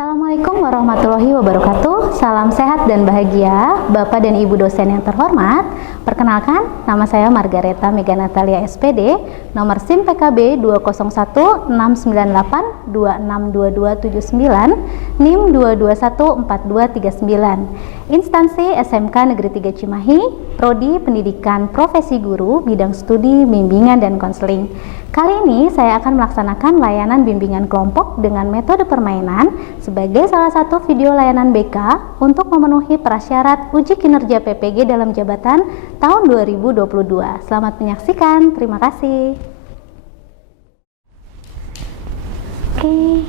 Assalamualaikum warahmatullahi wabarakatuh. Salam sehat dan bahagia, Bapak dan Ibu dosen yang terhormat. Perkenalkan, nama saya Margareta Mega Natalia SPD, nomor SIM PKB 201-698-262279, NIM 2214239, Instansi SMK Negeri 3 Cimahi, Prodi Pendidikan Profesi Guru, Bidang Studi Bimbingan dan Konseling. Kali ini saya akan melaksanakan layanan bimbingan kelompok dengan metode permainan sebagai salah satu video layanan BK untuk memenuhi prasyarat uji kinerja PPG dalam jabatan tahun 2022. Selamat menyaksikan, terima kasih. Oke.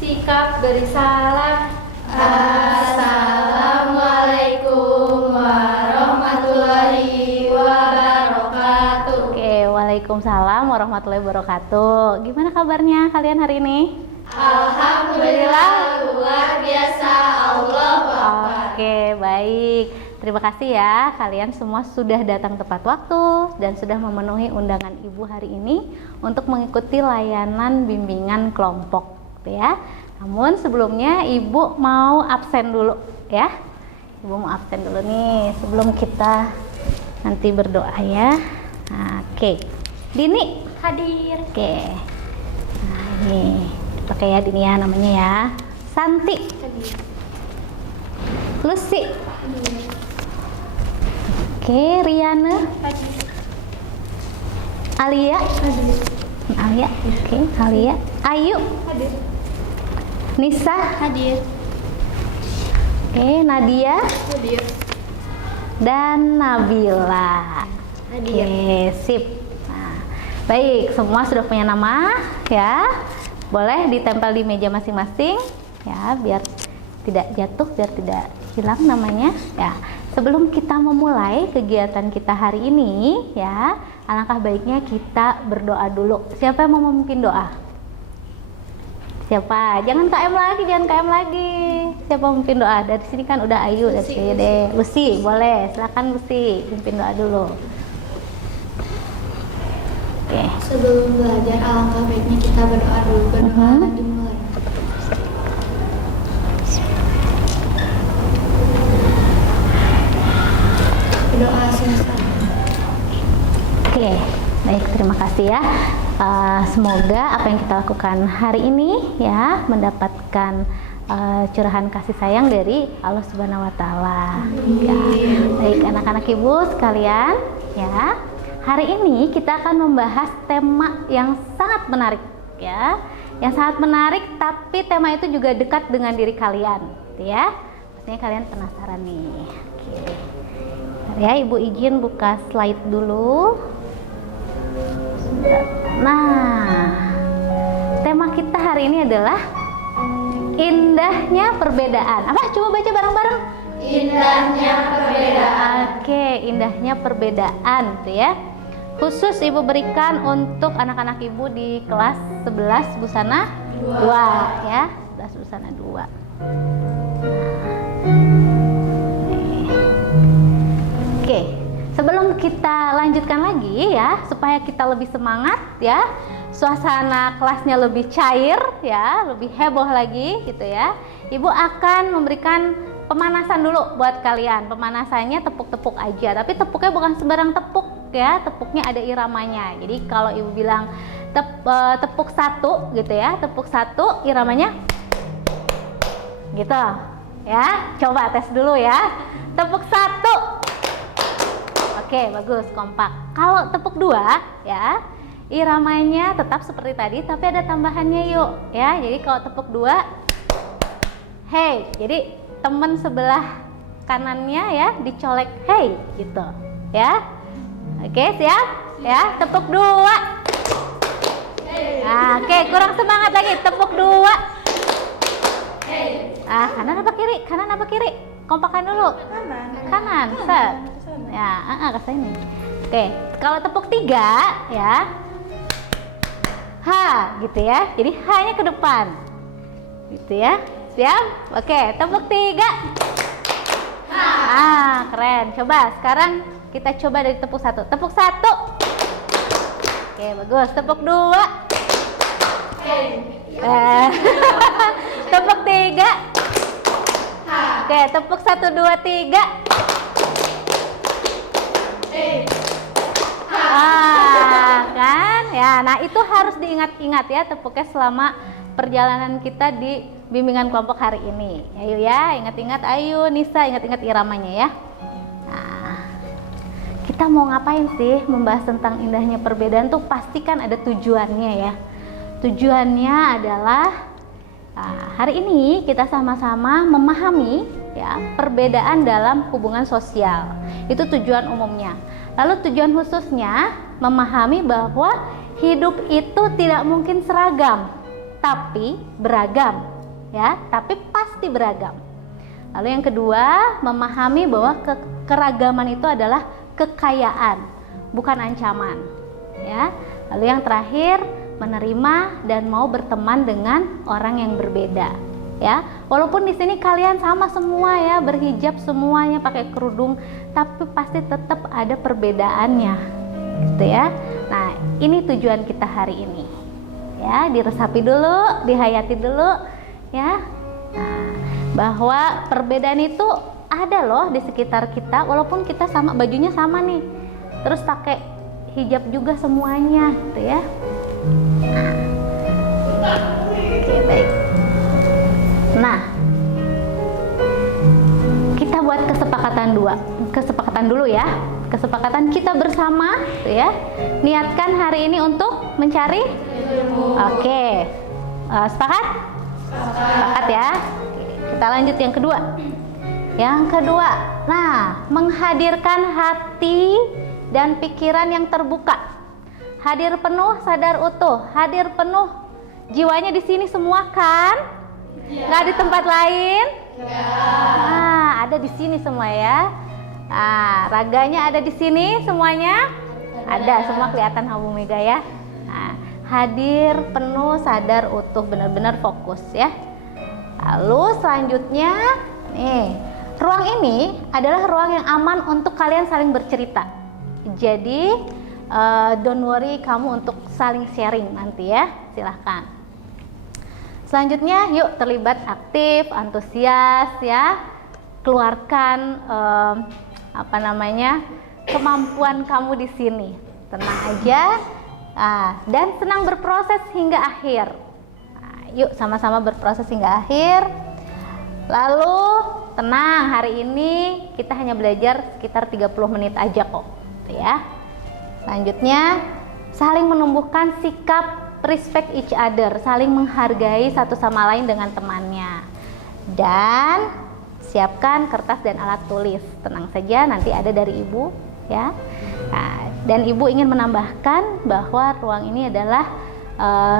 Sikap beri salam. Assalamualaikum warahmatullahi wabarakatuh. Oke, waalaikumsalam warahmatullahi wabarakatuh. Gimana kabarnya kalian hari ini? Alhamdulillah luar biasa, Allahu Akbar. Oke, baik. Terima kasih ya, kalian semua sudah datang tepat waktu dan sudah memenuhi undangan Ibu hari ini untuk mengikuti layanan bimbingan kelompok, gitu ya. Namun sebelumnya Ibu mau absen dulu ya. Ibu mau absen dulu nih sebelum kita nanti berdoa ya. Nah, oke. Dini Hadir. oke. Nah, ini pakai ya Dini ya namanya ya. Santi, Hadir. Lucy, Hadir. oke, Riana, Hadir. Alia, Hadir. Alia, oke, Alia, Ayu, Hadir. Nisa, Hadir. oke, Nadia, Hadir. dan Nabila. Hadir. Oke, sip. Nah, baik, semua sudah punya nama ya. Boleh ditempel di meja masing-masing ya, biar tidak jatuh, biar tidak hilang namanya ya. Sebelum kita memulai kegiatan kita hari ini ya, alangkah baiknya kita berdoa dulu. Siapa yang mau memimpin doa? Siapa? Jangan KM lagi, jangan KM lagi. Siapa yang memimpin doa? Dari sini kan udah Ayu, dari sini deh. Lucy, boleh. Silakan Lucy, pimpin doa dulu. Oke. Sebelum belajar, alangkah baiknya kita berdoa dulu. Berdoa dimulai. Berdoa selesai. Oke, baik, terima kasih ya. Semoga apa yang kita lakukan hari ini ya mendapatkan curahan kasih sayang dari Allah Subhanahu Wa Taala. Ya, baik anak-anak ibu sekalian ya. Hari ini kita akan membahas tema yang sangat menarik ya, yang sangat menarik. Tapi tema itu juga dekat dengan diri kalian, gitu ya. Pastinya kalian penasaran nih. Oke. Bentar ya, Ibu izin buka slide dulu. Nah, tema kita hari ini adalah indahnya perbedaan. Apa? Coba baca bareng-bareng. Indahnya perbedaan. Oke, indahnya perbedaan, tuh ya. Khusus Ibu berikan untuk anak-anak Ibu di kelas 11 busana 2 ya. 11 busana 2. Oke. Sebelum kita lanjutkan lagi ya, supaya kita lebih semangat ya, suasana kelasnya lebih cair ya, lebih heboh lagi gitu ya. Ibu akan memberikan pemanasan dulu buat kalian. Pemanasannya tepuk-tepuk aja, tapi tepuknya bukan sembarang tepuk ya, tepuknya ada iramanya. Jadi kalau Ibu bilang tepuk satu gitu ya, tepuk satu iramanya gitu ya. Coba tes dulu ya. Tepuk satu. Oke, bagus, kompak. Kalau tepuk dua ya, iramanya tetap seperti tadi tapi ada tambahannya yuk ya. Jadi kalau tepuk dua, hey, jadi teman sebelah kanannya ya dicolek hey gitu ya. Oke, siap ya. Tepuk dua. Nah, oke, kurang semangat lagi. Tepuk dua. Kanan apa kiri? Kanan apa kiri? Kompakan dulu. Kanan. Set. Ya, ke sini. Oke, kalau tepuk tiga ya, H gitu ya. Jadi H-nya ke depan, gitu ya. Siap? Oke, tepuk tiga. Keren. Coba sekarang kita coba dari tepuk satu. Tepuk satu. Oke, bagus. Tepuk dua. Tepuk 3. Oke, tepuk 1, 2, 3. Kan? Ya, nah itu harus diingat-ingat ya tepuknya selama perjalanan kita di bimbingan kelompok hari ini. Ayo ya, ingat-ingat, ayo Nisa, ingat-ingat iramanya ya. Nah, kita mau ngapain sih membahas tentang indahnya perbedaan tuh pasti kan ada tujuannya ya. Tujuannya adalah hari ini kita sama-sama memahami ya perbedaan dalam hubungan sosial. Itu tujuan umumnya. Lalu tujuan khususnya memahami bahwa hidup itu tidak mungkin seragam, tapi beragam ya, tapi pasti beragam. Lalu yang kedua, memahami bahwa keragaman itu adalah kekayaan, bukan ancaman ya. Lalu yang terakhir, menerima dan mau berteman dengan orang yang berbeda ya. Walaupun di sini kalian sama semua ya, berhijab semuanya, pakai kerudung, tapi pasti tetap ada perbedaannya gitu ya. Nah, ini tujuan kita hari ini ya, diresapi dulu, dihayati dulu ya. Nah, bahwa perbedaan itu ada loh di sekitar kita, walaupun kita sama, bajunya sama nih, terus pakai hijab juga semuanya gitu ya. Oke, baik. Nah, kita buat kesepakatan dulu ya. Kesepakatan kita bersama gitu ya. Niatkan hari ini untuk mencari ilmu. Oke. Sepakat? Sepakat ya. Oke, kita lanjut yang kedua. Yang kedua, nah, menghadirkan hati dan pikiran yang terbuka. Hadir penuh, sadar utuh. Hadir penuh, jiwanya di sini semua kan? Nggak di tempat lain? Nah, ada di sini semua ya. Nah, raganya ada di sini semuanya? Ada, semua kelihatan Bu Mega ya. Nah, hadir penuh, sadar utuh, benar-benar fokus ya. Lalu selanjutnya, nih, ruang ini adalah ruang yang aman untuk kalian saling bercerita. Jadi don't worry kamu untuk saling sharing nanti ya, silahkan. Selanjutnya yuk terlibat aktif, antusias ya, keluarkan kemampuan kamu di sini. Tenang aja dan senang berproses hingga akhir. Nah, yuk sama-sama berproses hingga akhir. Lalu tenang, hari ini kita hanya belajar sekitar 30 menit aja kok ya. Selanjutnya, saling menumbuhkan sikap respect each other, saling menghargai satu sama lain dengan temannya. Dan siapkan kertas dan alat tulis. Tenang saja, nanti ada dari Ibu ya. Nah, dan Ibu ingin menambahkan bahwa ruang ini adalah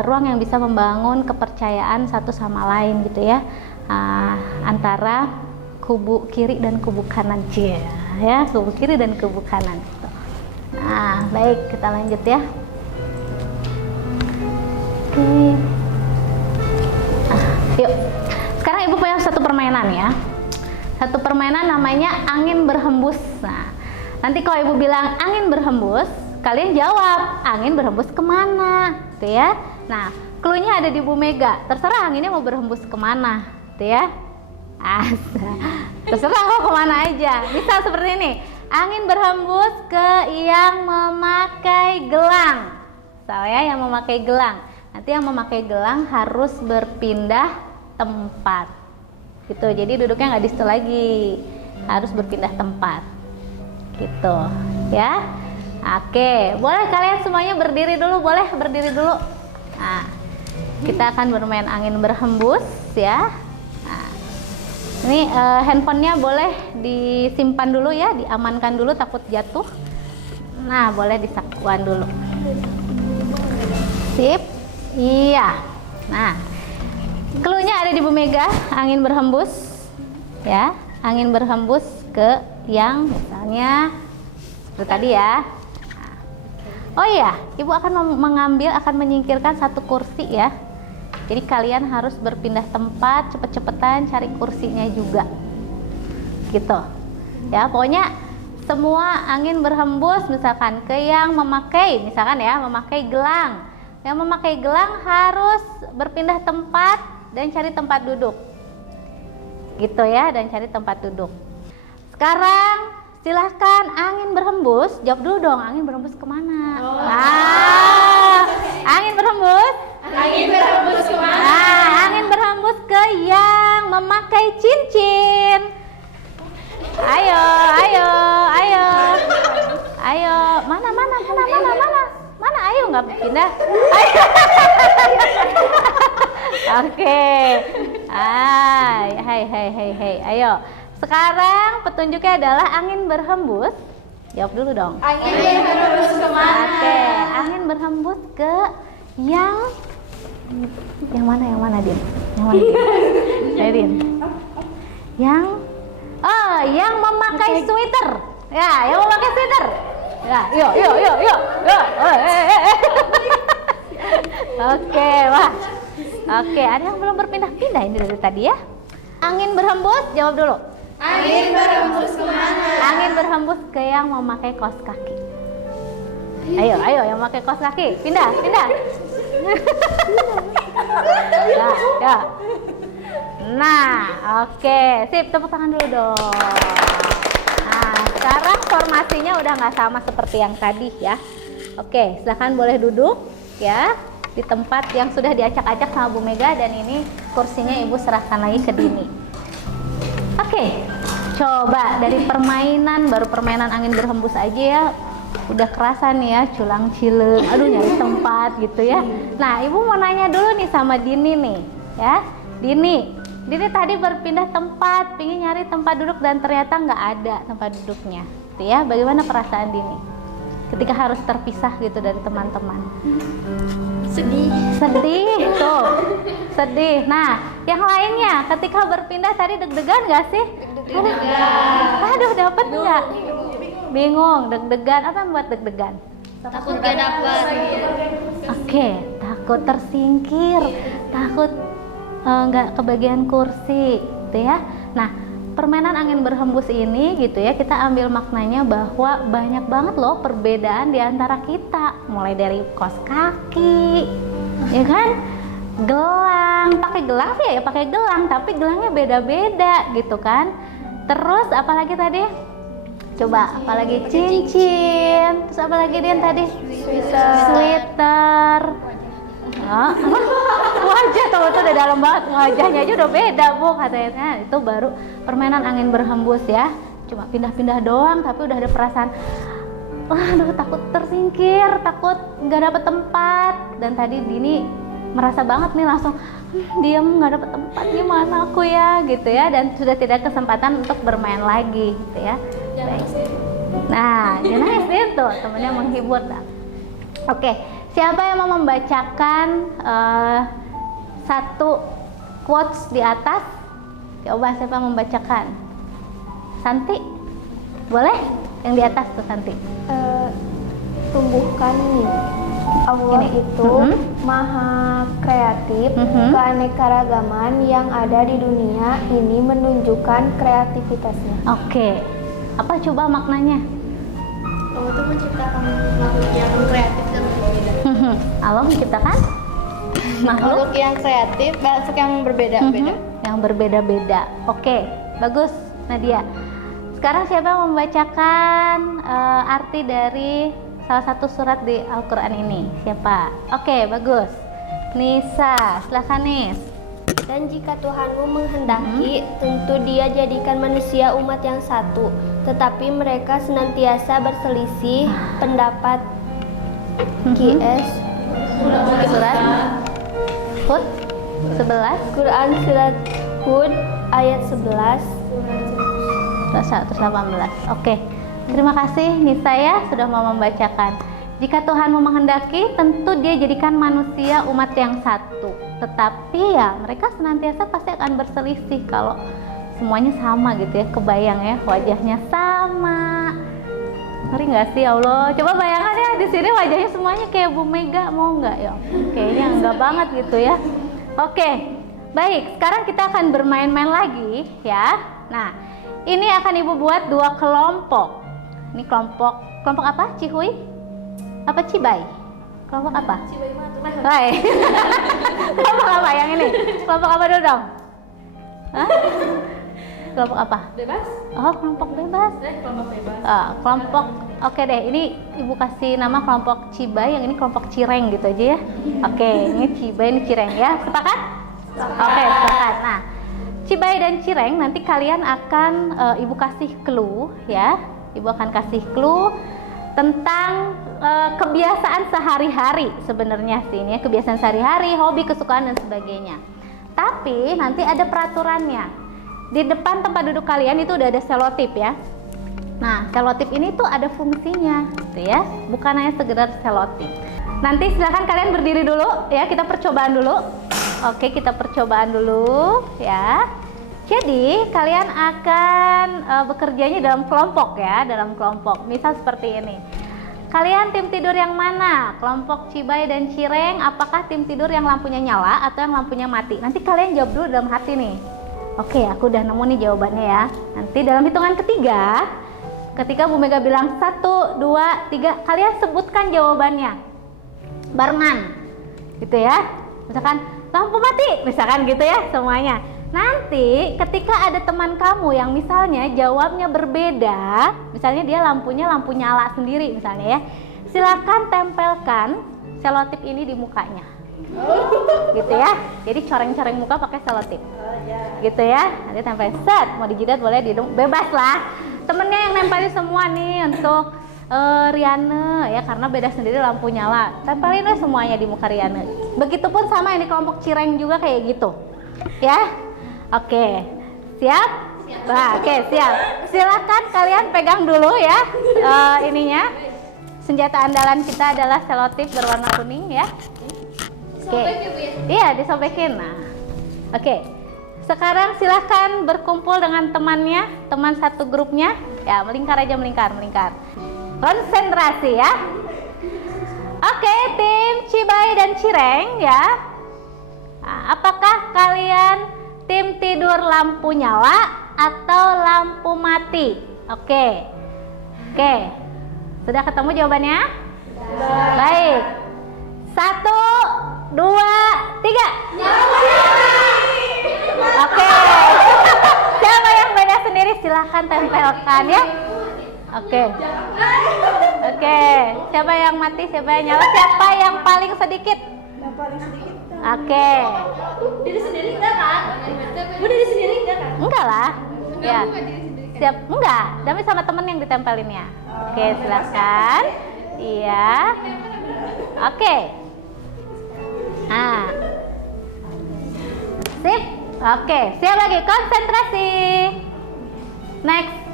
ruang yang bisa membangun kepercayaan satu sama lain gitu ya. Antara kubu kiri dan kubu kanan ya, kubu kiri dan kubu kanan. Nah, baik, kita lanjut ya. Oke. Yuk. Sekarang Ibu punya satu permainan ya. Satu permainan namanya angin berhembus. Nah, nanti kalau Ibu bilang angin berhembus, kalian jawab angin berhembus kemana, gitu ya. Nah, clue-nya ada di Bu Mega. Terserah anginnya mau berhembus kemana, gitu ya. Terserah mau kemana aja. Misal seperti ini. Angin berhembus ke yang memakai gelang. Saya yang memakai gelang. Nanti yang memakai gelang harus berpindah tempat. Gitu. Jadi duduknya nggak di situ lagi. Harus berpindah tempat. Gitu. Ya. Oke, boleh kalian semuanya berdiri dulu, boleh berdiri dulu. Nah, kita akan bermain angin berhembus ya. Ini handphonenya boleh disimpan dulu ya, diamankan dulu takut jatuh. Nah, boleh disakuan dulu. Sip. Iya. Nah, clue-nya ada di Bu Mega, angin berhembus. Ya, angin berhembus ke yang misalnya seperti tadi ya. Oh iya, Ibu akan menyingkirkan satu kursi ya. Jadi kalian harus berpindah tempat, cepet-cepetan cari kursinya juga. Gitu. Ya, pokoknya semua angin berhembus misalkan ke yang memakai, misalkan ya, memakai gelang. Yang memakai gelang harus berpindah tempat dan cari tempat duduk. Gitu ya, dan cari tempat duduk. Sekarang silahkan angin berhembus. Jawab dulu dong, angin berhembus kemana? Angin berhembus? Angin berhembus kemana? Angin berhembus ke yang memakai cincin. Ayo, ayo, ayo. Ayo, mana? Ayo, nggak pindah. Ayo. Oke. Hai. Ayo. Sekarang petunjuknya adalah angin berhembus. Jawab dulu dong. Angin berhembus kemana? Oke, angin berhembus ke yang mana Din? Yang mana Din? Yang memakai sweater. Ya, yang memakai sweater. Ya, yuk. Oke, wah. Oke, ada yang belum berpindah-pindah ini dari tadi ya. Angin berhembus, jawab dulu. Angin berhembus kemana? Angin berhembus ke yang memakai kaos kaki. Ayo, yang memakai kaos kaki. Pindah. Ya. Nah, oke. Sip, tepuk tangan dulu dong. Nah, sekarang formasinya udah nggak sama seperti yang tadi ya. Oke, silahkan boleh duduk ya di tempat yang sudah diacak-acak sama Bu Mega, dan ini kursinya Ibu serahkan lagi ke Dini. Oke, coba dari baru permainan angin berhembus aja ya, udah kerasa nih ya culang cileng, aduh nyari tempat gitu ya. Nah, Ibu mau nanya dulu nih sama Dini nih ya. Dini tadi berpindah tempat, pingin nyari tempat duduk dan ternyata nggak ada tempat duduknya gitu ya. Bagaimana perasaan Dini ketika harus terpisah gitu dari teman-teman? Sedih tuh, sedih. Nah, yang lainnya ketika berpindah tadi deg-degan nggak sih? Aduh, dapet nggak? Bingung, deg-degan. Apa yang buat deg-degan? takut gak dapat. Oke, takut tersingkir, takut nggak kebagian kursi, gitu ya. Nah, permainan angin berhembus ini gitu ya, kita ambil maknanya bahwa banyak banget loh perbedaan di antara kita, mulai dari kaos kaki, ya kan, gelang, pakai gelang sih ya pakai gelang, tapi gelangnya beda-beda gitu kan. Terus apalagi tadi? Coba, apalagi cincin, terus apalagi Dian tadi? Sweater. Wajah tuh udah dalam banget, wajahnya aja udah beda Bu katanya. Itu baru permainan angin berhembus ya, cuma pindah-pindah doang tapi udah ada perasaan aduh takut tersingkir, takut nggak dapet tempat. Dan tadi Dini merasa banget nih langsung diam, nggak dapet tempat, gimana aku ya gitu ya, dan sudah tidak kesempatan untuk bermain lagi gitu ya. Baik. Nah, jangan itu temennya menghibur dah. Oke, siapa yang mau membacakan satu quotes di atas? Coba siapa yang membacakan? Santi, boleh? Yang di atas tuh Santi. Tumbuhkan nih. Allah Ini. itu maha kreatif, keanekaragaman yang ada di dunia ini menunjukkan kreativitasnya. Oke, apa coba maknanya? Allah tuh menciptakan makhluk yang kreatif dan berbeda. Allah menciptakan makhluk Yang kreatif, makhluk yang berbeda-beda. yang berbeda-beda. Oke, bagus Nadia. Sekarang siapa yang membacakan arti dari salah satu surat di Al-Quran ini? Siapa? Oke, bagus. Nisa, silakan Nis. Dan jika Tuhanmu menghendaki, tentu Dia jadikan manusia umat yang satu, tetapi mereka senantiasa berselisih pendapat. QS Surat Hud 11 Quran surat Hud ayat 11. 118. Oke, terima kasih Nisa ya sudah mau membacakan. Jika Tuhanmu menghendaki, tentu Dia jadikan manusia umat yang satu. Tetapi ya mereka senantiasa pasti akan berselisih kalau semuanya sama gitu ya. Kebayang ya, wajahnya sama. Ngeri nggak sih ya Allah? Coba bayangkan ya di sini wajahnya semuanya kayak Bu Mega, mau nggak ya? Kayaknya enggak banget gitu ya. Oke, baik. Sekarang kita akan bermain-main lagi ya. Nah, ini akan Ibu buat 2 kelompok. Ini kelompok apa? Cihuy? Apa Cibai? Kelompok apa? Cibai mah tuh. Hai. Kelompok apa yang ini? Kelompok apa dulu dong? Hah? Kelompok apa? Bebas? Oh, kelompok bebas. Kelompok bebas. Kelompok, oke deh, ini ibu kasih nama kelompok Cibai, yang ini kelompok Cireng gitu aja ya. Oke, ini Cibai, ini Cireng ya, sepakat? Oke, sepakat. Nah, Cibai dan Cireng nanti kalian akan ibu kasih clue ya. Ibu akan kasih clue tentang kebiasaan sehari-hari sebenarnya sih ini ya, kebiasaan sehari-hari, hobi, kesukaan dan sebagainya. Tapi nanti ada peraturannya. Di depan tempat duduk kalian itu udah ada selotip ya. Nah, selotip ini tuh ada fungsinya, gitu ya. Bukan hanya sekedar selotip. Nanti silahkan kalian berdiri dulu ya, kita percobaan dulu. Oke, kita percobaan dulu ya. Jadi kalian akan bekerjanya dalam kelompok ya, dalam kelompok. Misal seperti ini. Kalian tim tidur yang mana? Kelompok Cibai dan Cireng, apakah tim tidur yang lampunya nyala atau yang lampunya mati? Nanti kalian jawab dulu dalam hati nih. Oke, aku udah nemu nih jawabannya ya. Nanti dalam hitungan ketiga, ketika Bu Mega bilang 1, 2, 3, kalian sebutkan jawabannya barengan, gitu ya. Misalkan lampu mati, misalkan gitu ya semuanya. Nanti ketika ada teman kamu yang misalnya jawabnya berbeda, misalnya dia lampunya lampu nyala sendiri misalnya ya, silakan tempelkan selotip ini di mukanya, gitu ya. Jadi coreng-coreng muka pakai selotip, gitu ya. Nanti tempel set, mau dijidat boleh, di hidung bebas lah. Temennya yang nempelin semua nih untuk Riane ya, karena beda sendiri lampu nyala. Tempelin semuanya di muka Riane. Begitupun sama yang di kelompok Cireng juga kayak gitu, ya. Oke, siap? Nah, oke, siap. Silakan kalian pegang dulu ya ininya. Senjata andalan kita adalah selotip berwarna kuning ya. Oke. Iya, disobekin. Nah, oke. Sekarang silahkan berkumpul dengan temannya, teman satu grupnya. Ya, melingkar aja, melingkar. Konsentrasi ya. Oke, tim Cibai dan Cireng ya. Nah, apakah kalian tim tidur lampu nyala atau lampu mati? Oke. Sudah ketemu jawabannya? Baik. 1, 2, 3. Oke. Siapa yang beda sendiri silahkan tempelkan ya. Oke. Siapa yang mati, siapa yang nyala, siapa yang paling sedikit? Yang paling sedikit. Oke. Diri sendiri enggak kan? Bu diri sendiri enggak kan? Enggak lah. Ya. Bukan diri sendiri kan? Siap, enggak, tapi sama temen yang ditempelinnya. Oke, silakan. Iya. Oke. Nah. Sip. Oke, siap lagi, konsentrasi. Next.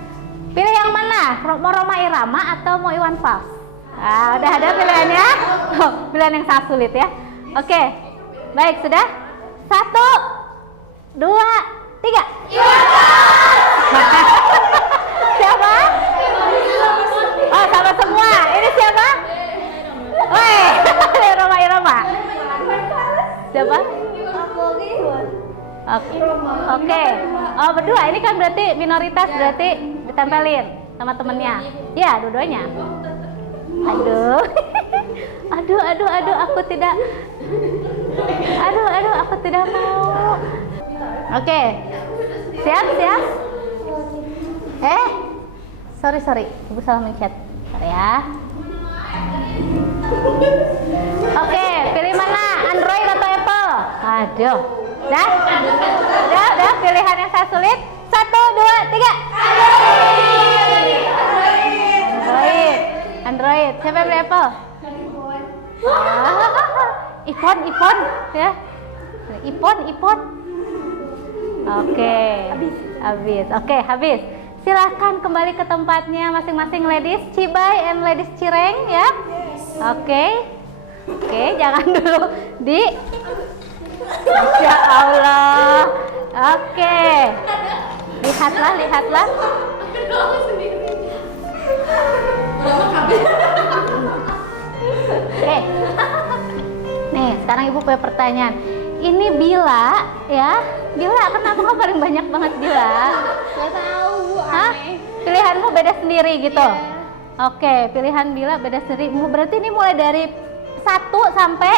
Pilih yang mana? Mau Roma Irama atau mau Iwan Fals? Nah, udah ada pilihannya? Oh, pilihan yang sangat sulit ya. Oke. Baik, sudah? 1, 2, 3. Siapa? Oh, sama semua. Ini siapa? Woi, Roma Irama. Siapa? Oke. Oh, berdua. Ini kan berarti minoritas, berarti ditempelin sama temennya. Ya, dua-duanya. Aduh. Aduh, aku tidak. Aduh, aku tidak mau. Oke. Siap? Sorry. Ibu salah mencet. Sorry ya. Oke, pilih mana? Android atau Apple? Aduh. Udah, pilihan yang sangat sulit. 1, 2, 3. Android. Siapa yang beli Apple? iPhone ya. iPhone. Oke. Habis. Oke, habis. Silahkan kembali ke tempatnya masing-masing, ladies Cibai and ladies Cireng ya. Oke, jangan dulu di. Masya Allah. Oke. Lihatlah. Oke. Nih, sekarang Ibu punya pertanyaan. Ini Bila ya. Bila, kenapa kamu paling banyak banget Bila? Gak tahu, Bu. Hah? Pilihanmu beda sendiri gitu? Oke, pilihan Bila beda sendiri. Berarti ini mulai dari 1 sampai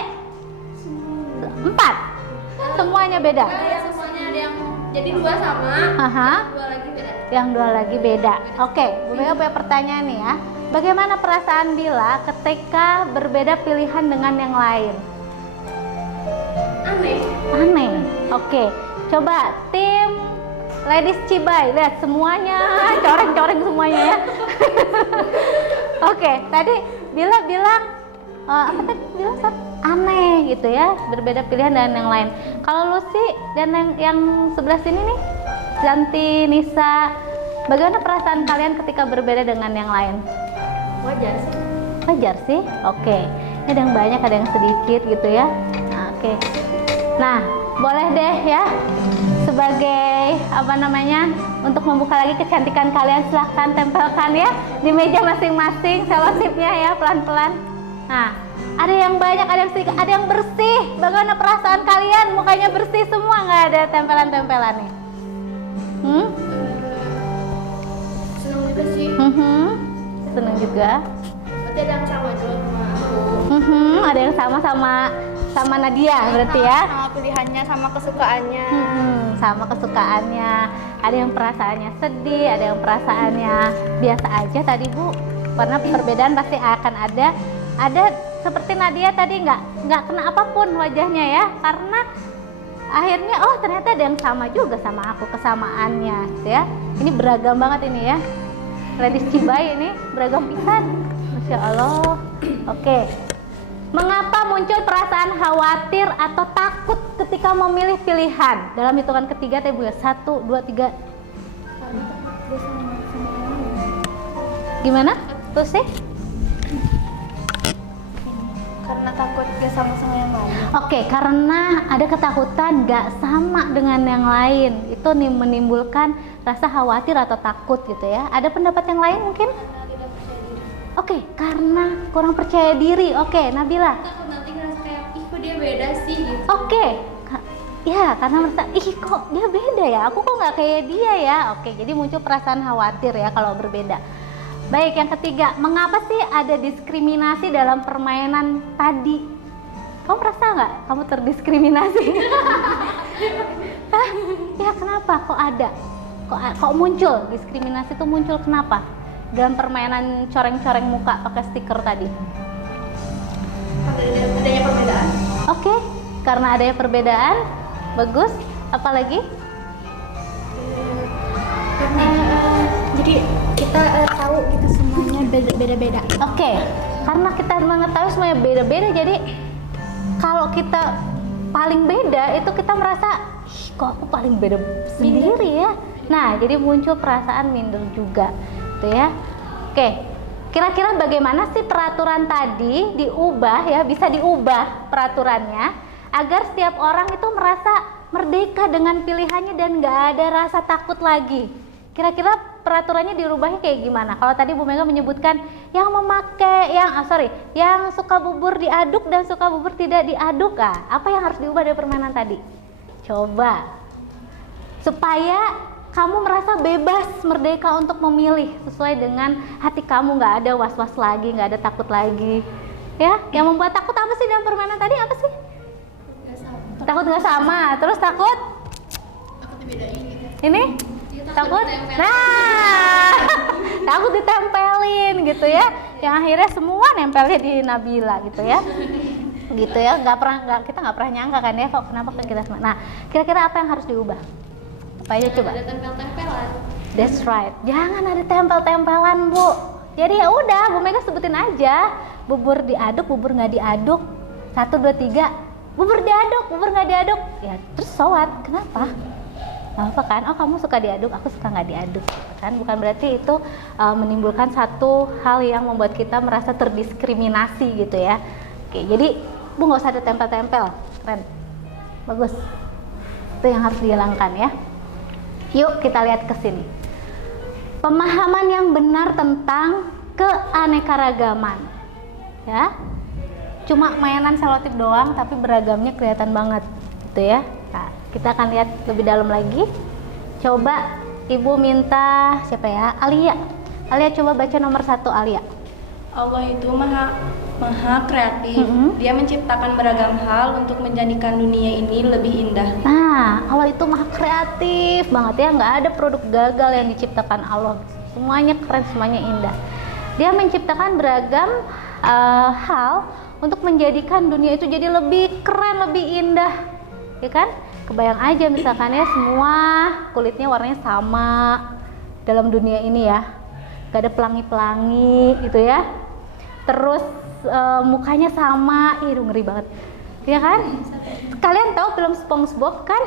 4. Semuanya beda. Semuanya ada yang jadi 2 sama, Aha. 2 lagi beda. Yang 2 lagi beda. Oke, Bu Mega punya pertanyaan nih ya. Bagaimana perasaan Bila ketika berbeda pilihan dengan yang lain? Aneh. Aneh. Oke, coba tim Ladies Cibai, lihat semuanya coreng-coreng semuanya ya. Oke, tadi Bila bilang apa tadi bilang Sat? Aneh gitu ya, berbeda pilihan dengan yang lain. Kalau Lucy dan yang sebelah sini nih, Zanti, Nisa, bagaimana perasaan kalian ketika berbeda dengan yang lain? Wajar sih. Wajar sih. Oke. Ini ada yang banyak, ada yang sedikit gitu ya. Nah, oke. Nah, boleh deh ya. Sebagai apa namanya? Untuk membuka lagi kecantikan kalian, silahkan tempelkan ya di meja masing-masing selotipnya ya, pelan-pelan. Nah, ada yang banyak, ada yang sedikit, ada yang bersih. Bagaimana perasaan kalian? Mukanya bersih semua, nggak ada tempelan-tempelan nih. Seneng juga sih. Seneng juga. Berarti ada yang sama juga sama aku. Ada yang sama Nadia berarti ya. Sama pilihannya, sama kesukaannya. Sama kesukaannya. Ada yang perasaannya sedih, ada yang perasaannya biasa aja tadi Bu. Karena perbedaan pasti akan ada. Ada seperti Nadia tadi nggak kena apapun wajahnya ya, karena akhirnya oh ternyata ada yang sama juga sama aku, kesamaannya ya. Ini beragam banget ini ya. Ladies Cibai ini beragam pisan. Masya Allah. Oke. Mengapa muncul perasaan khawatir atau takut ketika memilih pilihan? Dalam hitungan ketiga tadi Bu ya. 1, 2, 3. Gimana? Tuh sih? Karena takut gak sama yang lain. Oke, karena ada ketakutan gak sama dengan yang lain. Itu menimbulkan rasa khawatir atau takut gitu ya. Ada pendapat yang lain mungkin? Oke, karena kurang percaya diri. Oke, Nabila. Takut nanti ngerasa kayak, ih kok dia beda sih gitu. Oke, ya karena merasa, ih kok dia beda ya, aku kok nggak kayak dia ya. Oke, jadi muncul perasaan khawatir ya kalau berbeda. Baik, yang ketiga, mengapa sih ada diskriminasi dalam permainan tadi? Kamu merasa nggak kamu terdiskriminasi? Ya kenapa? Kok ada? Kok muncul? Diskriminasi itu muncul kenapa? Dalam permainan coreng-coreng muka pakai stiker tadi. Adanya perbedaan. Oke, karena adanya perbedaan, bagus. Apalagi? Karena jadi kita tahu gitu semuanya beda-beda. Oke, karena kita mengetahui semuanya beda-beda, jadi kalau kita paling beda itu kita merasa, ih kok aku paling beda sendiri ya. Nah, jadi muncul perasaan minder juga, gitu ya. Oke, kira-kira bagaimana sih peraturan tadi diubah ya, bisa diubah peraturannya agar setiap orang itu merasa merdeka dengan pilihannya dan nggak ada rasa takut lagi. Kira-kira peraturannya dirubahnya kayak gimana? Kalau tadi Bu Mega menyebutkan yang memakai, yang suka bubur diaduk dan suka bubur tidak diaduk, apa yang harus diubah dari permainan tadi? Coba, supaya kamu merasa bebas, merdeka untuk memilih sesuai dengan hati kamu, nggak ada was-was lagi, nggak ada takut lagi. Ya, yang membuat takut apa sih dalam permainan tadi? Apa sih? Takut nggak sama, terus takut? Takut dibedain gitu. Ini? Takut? Nah, takut ditempelin gitu ya. Yang akhirnya semua nempelnya di Nabila gitu ya. Gitu ya, kita nggak pernah nyangka kan ya, kok kenapa kita semua. Nah, kira-kira apa yang harus diubah? Apa aja coba? Ada tempel-tempelan. That's right. Jangan ada tempel-tempelan, Bu. Jadi ya udah, Bu Mega sebutin aja. Bubur diaduk, bubur nggak diaduk. 1, 2, 3. Bubur diaduk, bubur nggak diaduk. Ya terus sowat. Kenapa? Apa kan? Oh kamu suka diaduk, aku suka nggak diaduk. Kan? Bukan berarti itu menimbulkan satu hal yang membuat kita merasa terdiskriminasi gitu ya. Oke, jadi Bu nggak usah ada tempel-tempel. Keren. Bagus. Itu yang harus dihilangkan ya. Yuk kita lihat ke sini. Pemahaman yang benar tentang keanekaragaman. Ya. Cuma mainan selotip doang tapi beragamnya kelihatan banget gitu ya. Nah, kita akan lihat lebih dalam lagi. Coba Ibu minta siapa ya? Alia. Alia coba baca nomor 1 Alia. Allah itu maha Maha kreatif. Dia menciptakan beragam hal untuk menjadikan dunia ini lebih indah. Nah, Allah itu maha kreatif banget ya, nggak ada produk gagal yang diciptakan Allah. Semuanya keren, semuanya indah. Dia menciptakan beragam hal untuk menjadikan dunia itu jadi lebih keren, lebih indah, ya kan? Kebayang aja misalkan ya, semua kulitnya warnanya sama dalam dunia ini ya, gak ada pelangi-pelangi gitu ya. Terus mukanya sama, ih ngeri banget, ya kan? Kalian tahu film SpongeBob kan?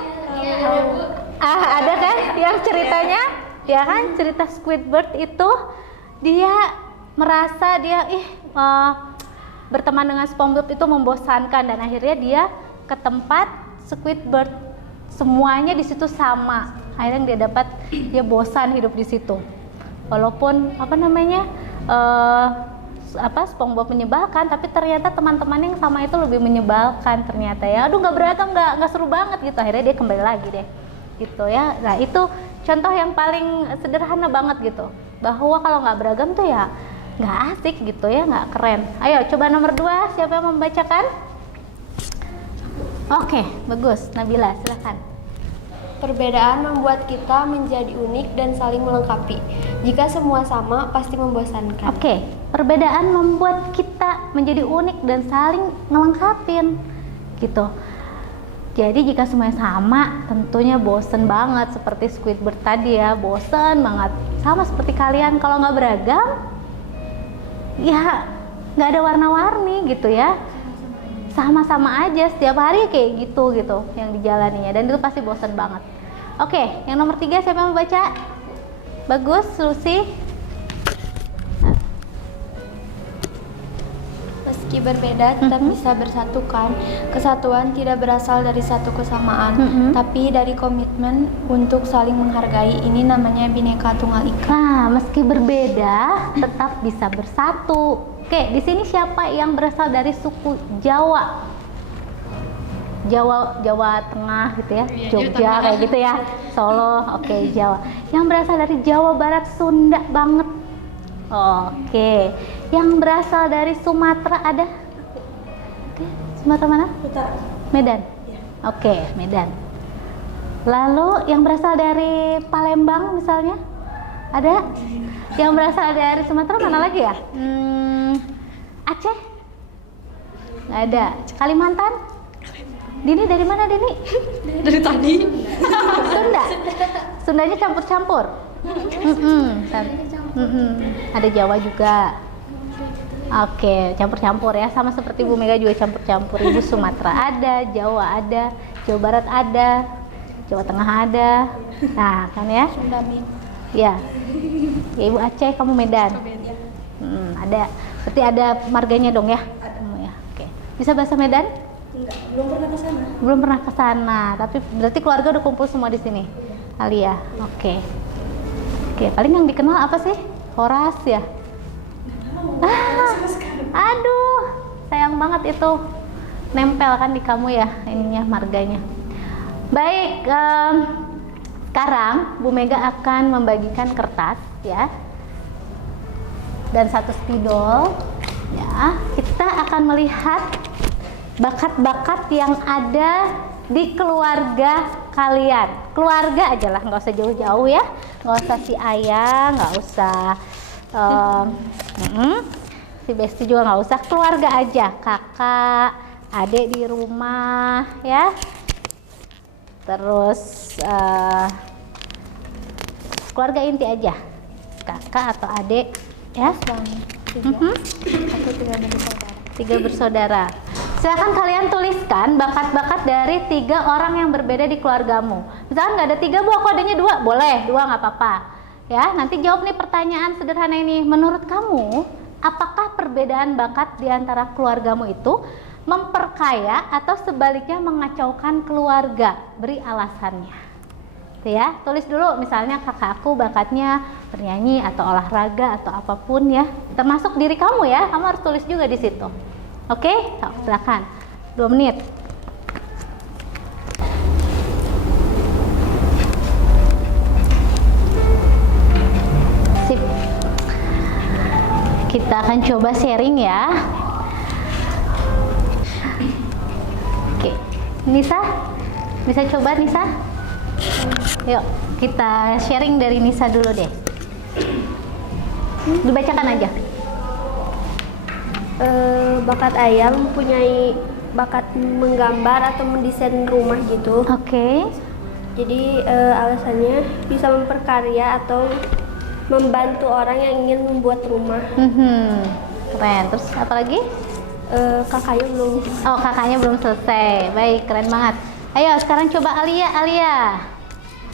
Ada kan yang ceritanya, ya kan? Cerita Squidward itu dia merasa dia berteman dengan SpongeBob itu membosankan, dan akhirnya dia ke tempat Squidward, semuanya di situ sama. Akhirnya dia bosan hidup di situ. Walaupun SpongeBob menyebalkan, tapi ternyata teman-teman yang sama itu lebih menyebalkan ternyata ya. Aduh nggak beragam, nggak seru banget gitu. Akhirnya dia kembali lagi deh, gitu ya. Nah itu contoh yang paling sederhana banget gitu, bahwa kalau nggak beragam tuh ya nggak asik gitu ya, nggak keren. Ayo coba nomor 2, siapa yang membacakan? Oke, bagus. Nabila, silakan. Perbedaan membuat kita menjadi unik dan saling melengkapi. Jika semua sama, pasti membosankan. Oke, perbedaan membuat kita menjadi unik dan saling ngelengkapin gitu. Jadi jika semuanya sama, tentunya bosen banget, seperti Squidward tadi ya, bosen banget. Sama seperti kalian, kalau nggak beragam, ya nggak ada warna-warni gitu ya. Sama-sama aja setiap hari kayak gitu yang dijalaninya, dan itu pasti bosan banget. Oke, yang nomor 3 siapa yang membaca? Bagus, Lucy. Meski berbeda tetap bisa bersatukan. Kesatuan tidak berasal dari satu kesamaan, tapi dari komitmen untuk saling menghargai. Ini namanya Bhinneka Tunggal Ika. Nah, meski berbeda tetap bisa bersatu. Oke, di sini siapa yang berasal dari suku Jawa? Jawa Tengah gitu ya, Jogja kayak gitu ya, Solo, oke, Jawa. Yang berasal dari Jawa Barat, Sunda banget. Oke, yang berasal dari Sumatera ada? Oke, Sumatera mana? Utara. Medan. Oke, Medan. Lalu yang berasal dari Palembang misalnya ada? Yang berasal dari Sumatera mana lagi ya? Aceh? Nggak ada. Kalimantan? Dini dari mana, Dini? Dari tadi. Sunda? Sundanya campur-campur? Ada Jawa juga. Oke, campur-campur ya, sama seperti Bu Mega juga campur-campur. Ibu Sumatera ada, Jawa ada, Jawa Barat ada, Jawa Tengah ada. Nah, kan ya? Sunda mix. Ya. Ya, Ibu Aceh, kamu Medan. Ada. Berarti ada marganya dong ya? Ada. Ya. Oke. Bisa bahasa Medan? Enggak, belum pernah ke sana. Belum pernah ke sana, tapi berarti keluarga udah kumpul semua di sini. Alia. Oke. Oke, paling yang dikenal apa sih? Horas ya? Aduh, sayang banget itu. Nempel kan di kamu ya ininya, marganya. Baik, sekarang Bu Mega akan membagikan kertas ya. Dan satu spidol ya. Kita akan melihat bakat-bakat yang ada di keluarga kalian. Keluarga aja lah, nggak usah jauh-jauh ya. Nggak usah si ayah, nggak usah si Besti juga nggak usah. Keluarga aja, kakak, adik di rumah ya. Terus keluarga inti aja, kakak atau adik ya. Tiga bersaudara. Silakan kalian tuliskan bakat-bakat dari 3 orang yang berbeda di keluargamu. Misalkan nggak ada 3 Bu, aku adanya 2, boleh 2 nggak apa-apa. Ya, nanti jawab nih pertanyaan sederhana ini. Menurut kamu, apakah perbedaan bakat di antara keluargamu itu memperkaya atau sebaliknya mengacaukan keluarga? Beri alasannya. Tuh ya, tulis dulu. Misalnya kakak aku bakatnya bernyanyi atau olahraga atau apapun ya. Termasuk diri kamu ya, kamu harus tulis juga di situ. Oke, silakan. 2 menit. Sip. Kita akan coba sharing ya. Nisa, bisa coba Nisa? Yuk, kita sharing dari Nisa dulu deh. Dibacakan aja. Bakat ayah mempunyai bakat menggambar atau mendesain rumah gitu. Oke. Jadi alasannya bisa memperkarya atau membantu orang yang ingin membuat rumah. Keren. Terus apa lagi? Kakaknya belum. Oh, kakaknya belum selesai. Baik, keren banget. Ayo, sekarang coba Alia.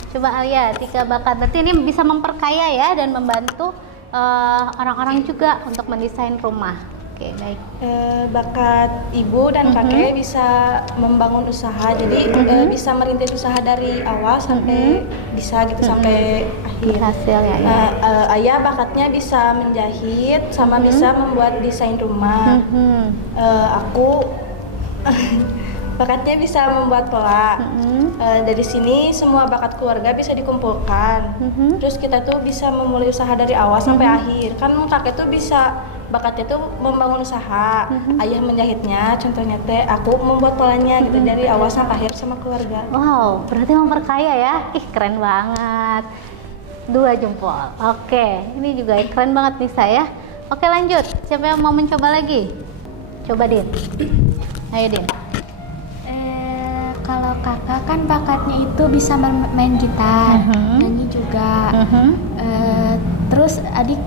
Coba Alia, 3 bakat. Berarti ini bisa memperkaya ya dan membantu orang-orang juga untuk mendesain rumah. Oke, baik. Bakat ibu dan kakek bisa membangun usaha, jadi bisa merintis usaha dari awal sampai bisa gitu sampai akhir. Hasil ya. Ayah bakatnya bisa menjahit sama bisa membuat desain rumah. Aku bakatnya bisa membuat pola. Dari sini semua bakat keluarga bisa dikumpulkan. Terus kita tuh bisa memulai usaha dari awal sampai akhir. Kan kakek tuh bisa bakatnya tuh membangun usaha, ayah menjahitnya, contohnya teh aku membuat polanya gitu dari awal sampai akhir sama keluarga. Wow, berarti memperkaya ya. Ih, keren banget. 2 jempol. Oke, ini juga keren banget nih saya. Oke, lanjut. Siapa yang mau mencoba lagi? Coba Din. Ayo Din. Kalau kakak kan bakatnya itu bisa main gitar, nyanyi juga. Terus adik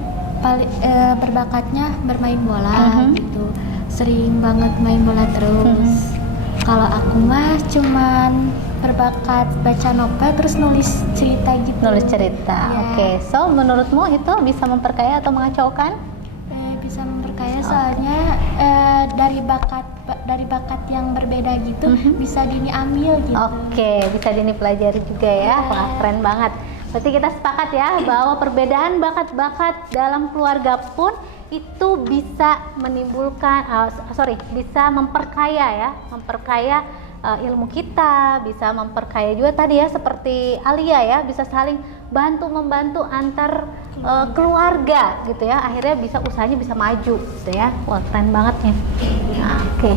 berbakatnya bermain bola gitu, sering banget main bola terus. Kalau aku mah cuman berbakat baca novel terus nulis cerita gitu. Nulis cerita. Ya. Oke, so menurutmu itu bisa memperkaya atau mengacaukan? Bisa memperkaya soalnya dari bakat yang berbeda gitu bisa diambil gitu. Oke, bisa pelajari juga ya. Wah, keren banget. Berarti kita sepakat ya bahwa perbedaan bakat-bakat dalam keluarga pun itu bisa menimbulkan, bisa memperkaya ya, memperkaya ilmu kita, bisa memperkaya juga tadi ya seperti Alia ya, bisa saling bantu-membantu antar keluarga gitu ya, akhirnya bisa usahanya bisa maju gitu ya. Wah, keren banget nih. Nah, oke.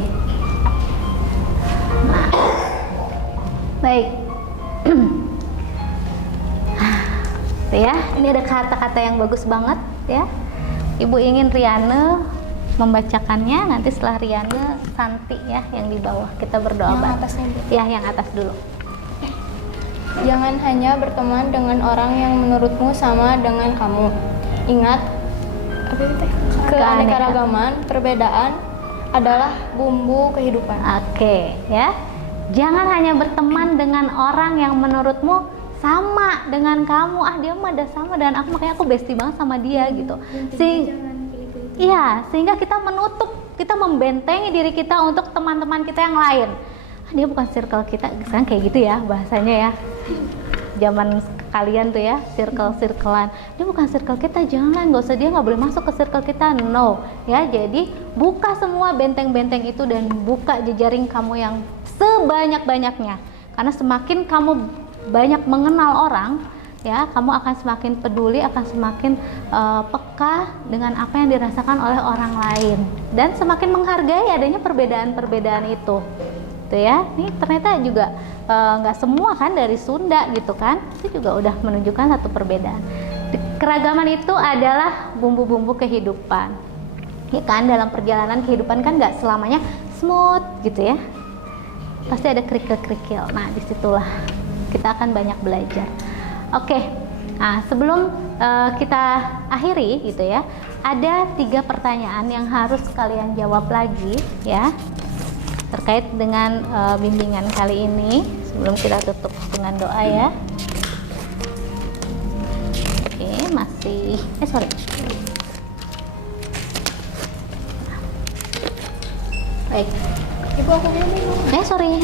Nah, baik. Ya, ini ada kata-kata yang bagus banget ya. Ibu ingin Riane membacakannya, nanti setelah Riane Santi ya yang di bawah. Kita berdoa bareng. Ya, yang atas dulu. Jangan hanya berteman dengan orang yang menurutmu sama dengan kamu. Ingat, keanekaragaman perbedaan adalah bumbu kehidupan. Oke, ya. Jangan hanya berteman dengan orang yang menurutmu sama dengan kamu. Dia mah udah sama dengan aku, makanya aku bestie banget sama dia gitu. Sehingga kita menutup, kita membentengi diri kita untuk teman-teman kita yang lain. Dia bukan circle kita, sekarang kayak gitu ya bahasanya ya. Zaman kalian tuh ya, circle-circlean. Dia bukan circle kita, jangan, dia nggak boleh masuk ke circle kita, no. Ya, jadi buka semua benteng-benteng itu dan buka jejaring kamu yang sebanyak-banyaknya. Karena semakin kamu banyak mengenal orang, ya, kamu akan semakin peduli, akan semakin peka dengan apa yang dirasakan oleh orang lain, dan semakin menghargai adanya perbedaan-perbedaan itu. Tuh ya, ini ternyata juga nggak semua kan dari Sunda gitu kan, itu juga udah menunjukkan satu perbedaan. Keragaman itu adalah bumbu-bumbu kehidupan, ya kan. Dalam perjalanan kehidupan kan nggak selamanya smooth gitu ya, pasti ada kerikil-kerikil. Nah, disitulah kita akan banyak belajar. Oke, nah sebelum kita akhiri gitu ya, ada 3 pertanyaan yang harus kalian jawab lagi ya, terkait dengan bimbingan kali ini. Sebelum kita tutup dengan doa ya. Oke, masih baik. Ibu, aku minum. Sorry.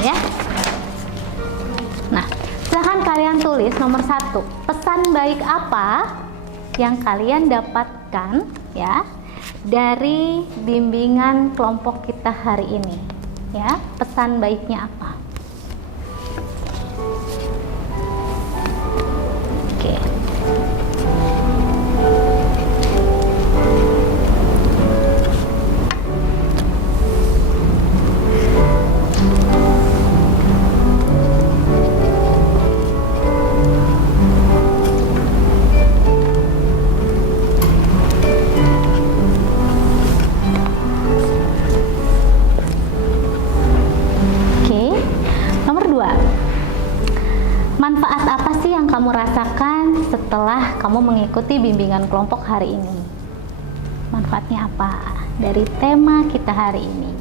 Ya. Nah, silahkan kalian tulis nomor 1, pesan baik apa yang kalian dapatkan ya dari bimbingan kelompok kita hari ini ya. Pesan baiknya apa? Oke. setelah kamu mengikuti bimbingan kelompok hari ini? Manfaatnya apa dari tema kita hari ini?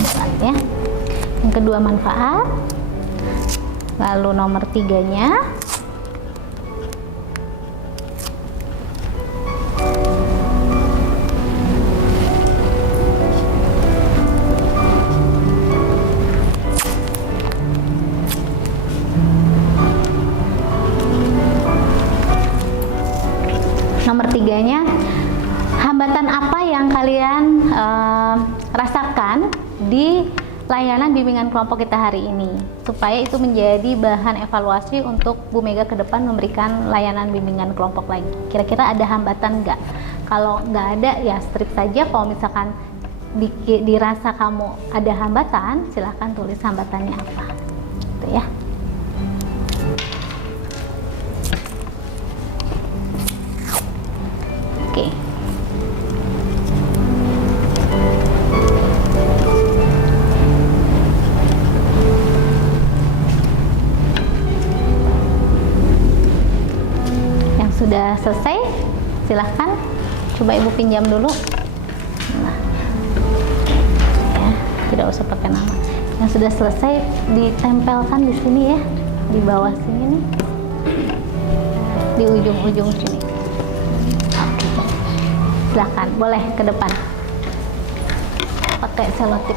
Manfaat ya. Yang kedua manfaat. Lalu nomor 3-nya hambatan apa yang kalian rasakan di layanan bimbingan kelompok kita hari ini, supaya itu menjadi bahan evaluasi untuk Bu Mega ke depan memberikan layanan bimbingan kelompok lagi. Kira-kira ada hambatan nggak? Kalau nggak ada ya strip saja. Kalau misalkan dirasa kamu ada hambatan, silahkan tulis hambatannya apa, gitu ya. Oke. Yang sudah selesai, silahkan coba Ibu pinjam dulu. Nah, ya, tidak usah pakai nama. Yang sudah selesai ditempelkan di sini ya, di bawah sini nih, di ujung-ujung sini. Silahkan, boleh ke depan pakai selotip.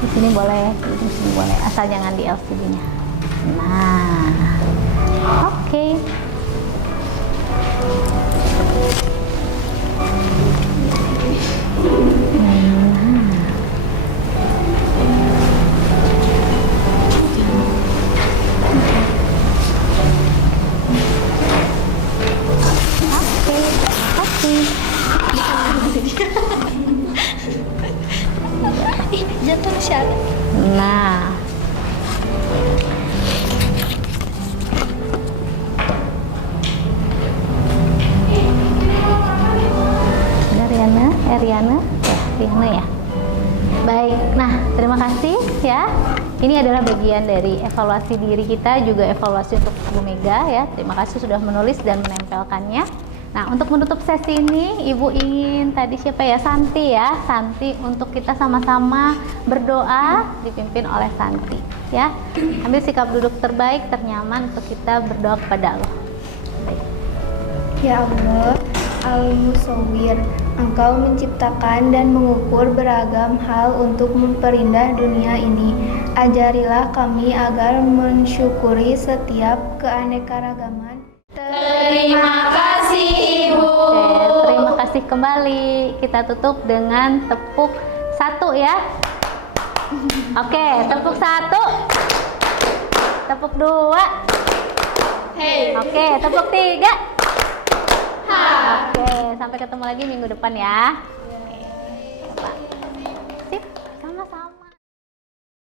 Di sini boleh, di sini boleh, asal jangan di LCD-nya. Nah, oke. Jatuh Syara. Nah, Riana ya. Baik, nah terima kasih ya. Ini adalah bagian dari evaluasi diri kita, juga evaluasi untuk Bu Mega ya. Terima kasih sudah menulis dan menempelkannya. Nah, untuk menutup sesi ini, Ibu ingin tadi siapa ya? Santi ya, Santi, untuk kita sama-sama berdoa dipimpin oleh Santi ya. Ambil sikap duduk terbaik, ternyaman untuk kita berdoa kepada Allah. Baik. Ya Allah, Al-Musawwir, Engkau menciptakan dan mengukur beragam hal untuk memperindah dunia ini. Ajarilah kami agar mensyukuri setiap keanekaragaman. Terima kasih Ibu. Oke, terima kasih kembali. Kita tutup dengan tepuk 1 ya. Oke, tepuk 1. Tepuk 2. Hey. Oke, tepuk 3. Ha. Oke, sampai ketemu lagi minggu depan ya.